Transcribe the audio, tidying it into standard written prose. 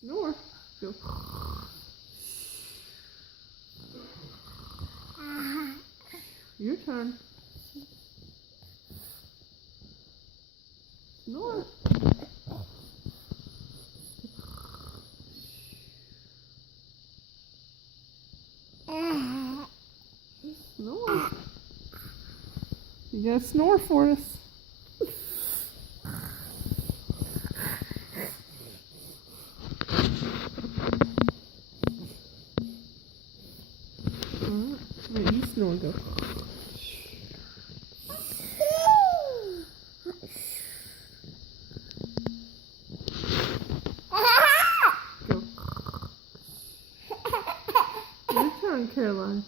Snore. Go. Your turn. Snore. Snore. You gotta snore for us. Alright, wait, you snore and go. Go. Your turn, Caroline.